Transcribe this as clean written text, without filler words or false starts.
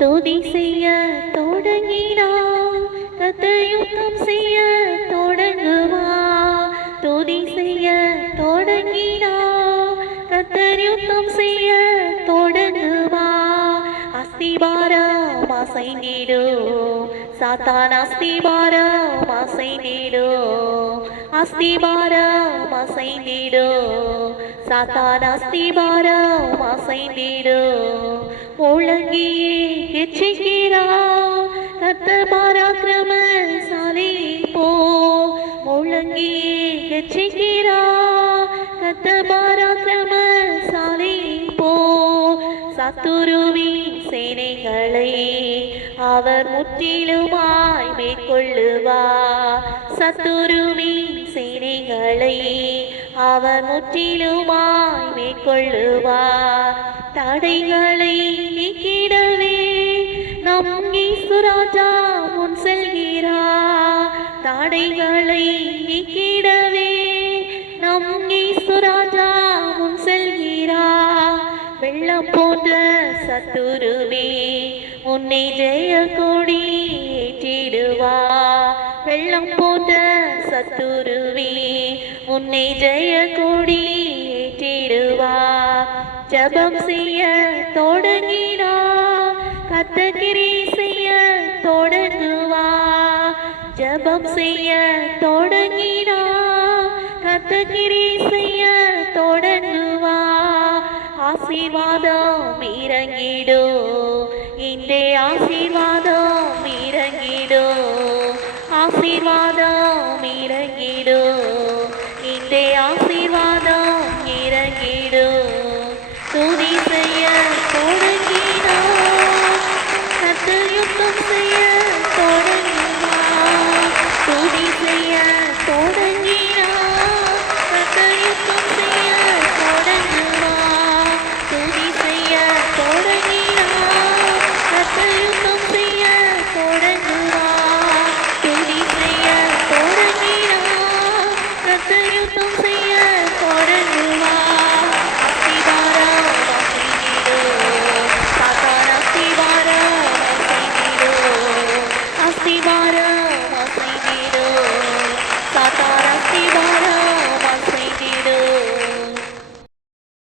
துதி செய்ய தொடங்கினா கர்த்தர் யுத்தம் செய்ய தொடங்குவா. துதி செய்ய தொடங்கினா கர்த்தர் யுத்தம் செய்ய தொடங்குவா. அஸ்திபாரம் அசைந்திடும் சாத்தான் அஸ்திபாரம் அசைந்திடும். அஸ்திபாரம் அசைந்திடும் சாத்தான் அஸ்திபாரம் அசைந்திடும். முழங்கியே எச்சிக்கிறா கர்த்தர் பராக்கிரமசாலி போ. முழங்கியே எச்சிக்கிறா கர்த்தர் பராக்கிரமசாலி போ. சத்துருவின் சேனைகளை அவர் முற்றிலுமாய் மேற்கொள்ளுவார். சத்துருவின் சேனைகளை அவர் முற்றிலுமாய் மேற்கொள்ளுவார். தடைகளை நீக்கிடவே நம் இயேசு ராஜா முன் செல்கிறார். தடைகளை நீக்கிடவே நம் இயேசு ராஜா முன் செல்கிறார். வெள்ளம் போன்ற சத்துருவே உன்னை ஜெய கொடி ஏற்றிடுவார். வெள்ளம் போன்ற சத்துருவே உன்னை ஜெய கொடி ஏற்றிடுவார். ஜபம் செய்ய தொடங்கினா கர்த்தர் கிரியை செய்ய தொடங்குவா. ஜபம் செய்ய தொடங்கினா கர்த்தர் கிரியை செய்ய தொடங்குவா. ஆசீர்வாதம் இறங்கிடும் இன்றே ஆசீர்வாதம்